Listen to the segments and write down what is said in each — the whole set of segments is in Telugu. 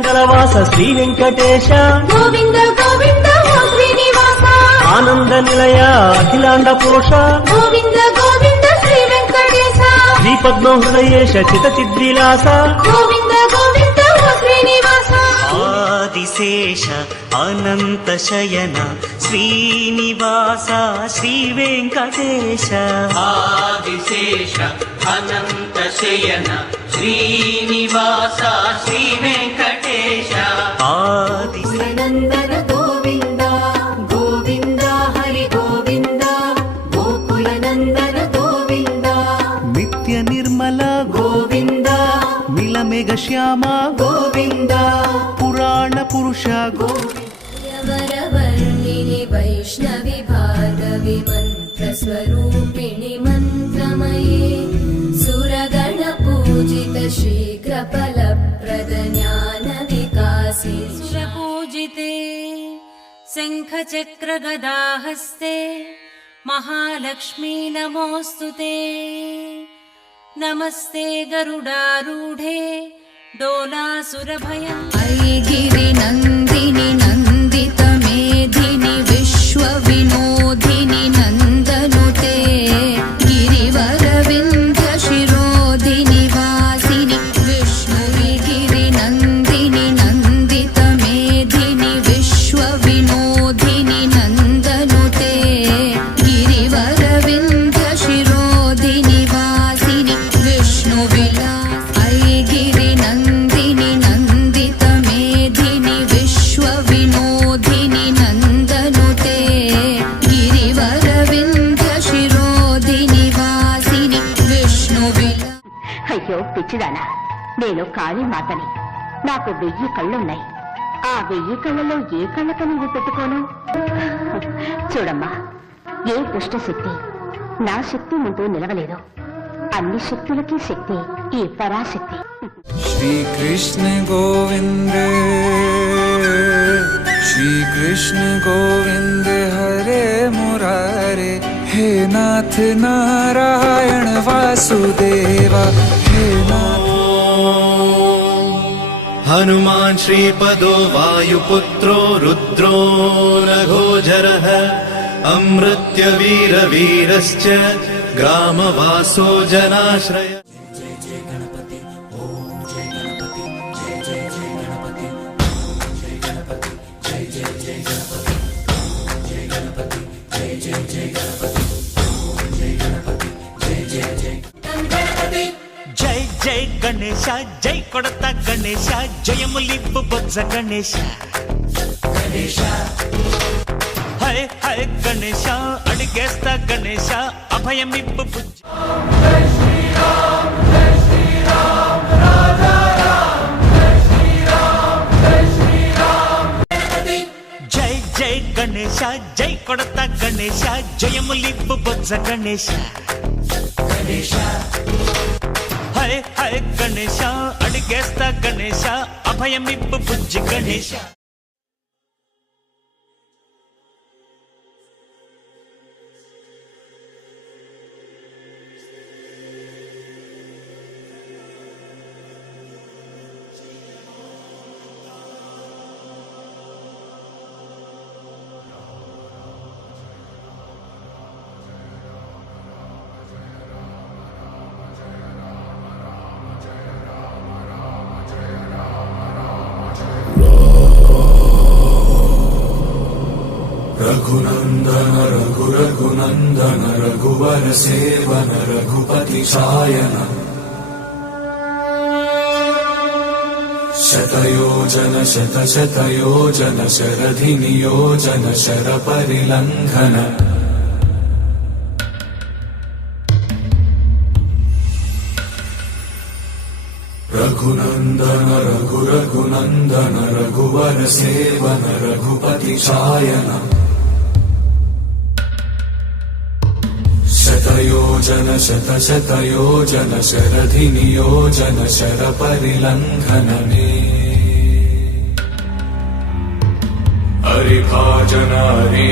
మంగళవాస శ్రీ వెంకటేశ గోవింద గోవింద ఓ శ్రీనివాస ఆనంద నిలయ అఖిలాండ పోష గోవింద గోవింద శ్రీ వెంకటేశ శ్రీ పద్మహృదయేశ చిత చిద్విలాస గోవింద గోవింద ఓ శ్రీనివాస ఆదిశేష అనంత శయన శ్రీనివాస శ్రీ వెంకటేశ ఆదిశేష అనంత శయన శ్రీనివాస శ్రీ వెంకటేశ ఆది నందన గోవింద గోవింద హరి గోవింద గోకుల నందన గోవింద నిత్య నిర్మల గోవింద నీలమేఘ శ్యామ గోవింద పురాణ పురుష వరవర్ణిని వైష్ణవి భార్గవి మంత్రస్వరూపిణి మంత్రమయే సురగణ పూజిత శీఘ్ర ఫలప్రద జ్ఞాన వికాసి పూజితే శంఖ చక్ర గదాహస్తే మహాలక్ష్మీ నమోస్తుతే నమస్తే గరుడారూఢే డోలాసురభయం ఐగిరి నందిని నందిత మేధిని విశ్వ వినోదిని నందనుతే గిరివర వింధ్య శిరోధిని వాసిని విష్ణువి గిరి నందిని నందిత మేధిని విశ్వ వినోదిని నందనుతే గిరివర వింధ్య శిరోధిని వాసిని విష్ణు విలాస్ ఐగిరి నందిని నందిత మేధిని విశ్వ వినోదిని నందనుతే గిరివర వింధ్య శిరోధిని వాసిని విష్ణు విలాస్ అయ్యో పిచ్చిదానా, నేను కాళీ మాతని. నాకు 1000 కళ్ళున్నాయి. ఆ 1000 కళ్ళలో ఏ కళ్ళక నీవు పెట్టుకోను? చూడమ్మా, ఏ దుష్ట శక్తి నా శక్తి ముందు నిలవలేదు. అన్ని శక్తులకి శక్తి ఈ పరాశక్తి. श्री कृष्ण गोविंद श्री कृष्ण गोविंद हरे मुरारे हे नाथ नारायण वासुदेवा हे नाथ हनुमान श्रीपदो वायुपुत्रो रुद्रो नघोजरः अमृत्य वीरवीरश्च ग्रामवासो जनाश्रय జై జై గణేశ జై కొడత గణేశ జయములిప్పు బొజ్జ గణేశ హై హై గణేశ అడిగేస్తా గణేశ అభయమిప్పు బుజ్జ జై జై గణేశ జై కొడత గణేశ జయములిప్పు బొజ్జ గణేశ హై హై గణేశ అడిగేస్తా గణేశ అభయమిప్పు బుజ్జి గణేశ रघुनंदन रघु रघुनंदन रघुवर सेवन रघुपति शायन शतयोजन शत शतयोजन शरधि नियोजन शर परिलंघन रघुनंदन रघु रघुनंदन रघुवर सेवन रघुपति शायन शतयोजन शत शतयोजन शरधि नियोजन शर परिलंघनने हरिभाजन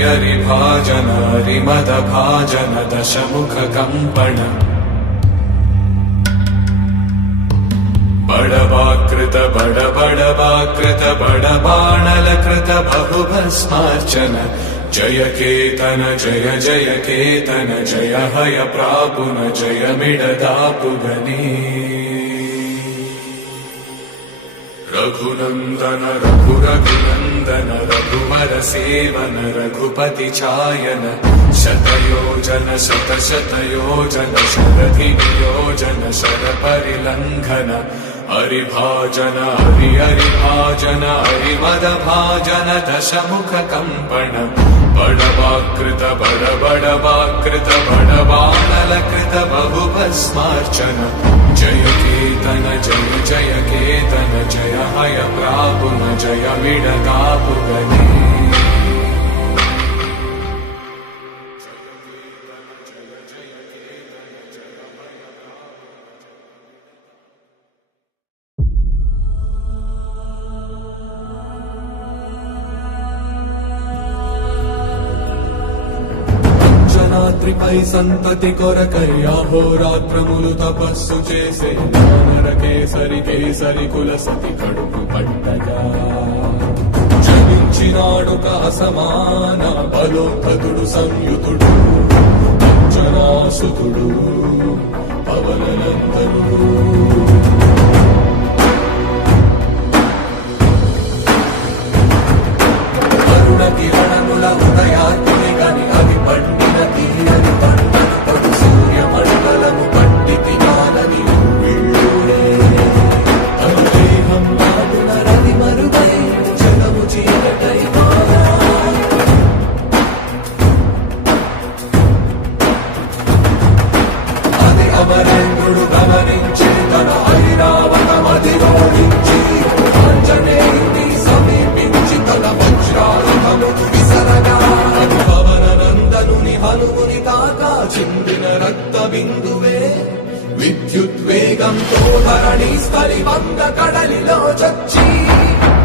हरिभाजन हरिमद भाजन दशमुख कंपन बड़वाकृति कृत बड बडवाकृत बडबाणलकृत बहुभस्मार्चन जय केतन जय जय केतन जय हय प्रापुन जय मिडदापुगनी रघुनंदन रघुरघुनंदन रघुवर सेवन रघुपति छायन शतयोजन शतशतयोजन शरधियोजन शरपरिलंघन हरिभाजन हरि हरिभाजन हरिमदभाजन दशमुख कंपन बडवाकृत बड बडवाकृत बडबाणलकृत बहुभस्मार्चन जय केतन जय जय केतन जय हय प्रापुन जय मिडदापुगनी రాత్రిపై సంతతి కొరకై అహోరాత్రములు తపస్సు చేసే నరకేసరి కేసరి కుల సతి కడుపు పట్టగా జనించినాడు సమాన బలోద్ధతుడు సంయుతుడు అంజనాసుతుడు పవననందనుడు అరుణ కిరణముల ఉదయాత్మి గని అది పండిన తీరని పంటను పడు సూర్య మండలము పండితి కాలని వీళ్ళుడే తన దేహం నాటున రవి మరుగై జగము చీకటై మారా అది అమరేంద్రుడు గమనించి తన ఐరావతమది ఓడించి ఆంజనేయుని సమీపించి తన వజ్రాయుధము విసరగా అది పవననందనుని హనుముని తాకా చిందిన రక్త బిందువే విద్యుద్వేగంతో ధరణి స్థలి వంద కడలిలో చచ్చి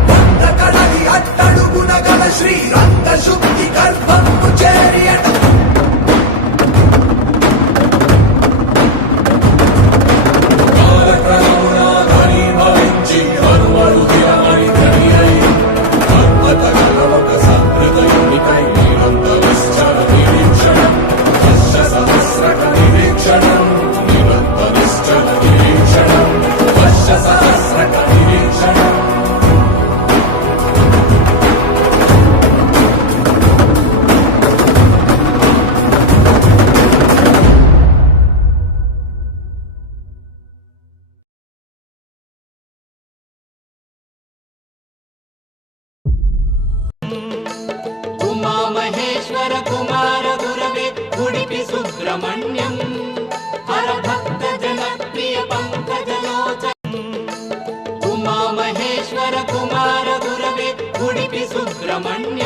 వంద కడలి అట్టడుగున గల శ్రీరంగ శుద్ధి గర్భము చేరియట కాలక్రమమున ధని భవించి హనుమడు దిరమణి ధని అయి పర్వత గలవక సంహృదయునికై నిరంతరిశ్చర నిరీక్షణం దశ సహస్రక నిరీక్షణం నిరంతరిశ్చర నిరీక్షణం దశ సహస్రక నిరీక్షణం उमा महेश्वर कुमार गुरवे उडुपि सुब्रह्मण्यं हर भक्त जनप्रिय पंकजलोचन उमा महेश्वर कुमार गुरवे उडुपि सुब्रह्मण्यं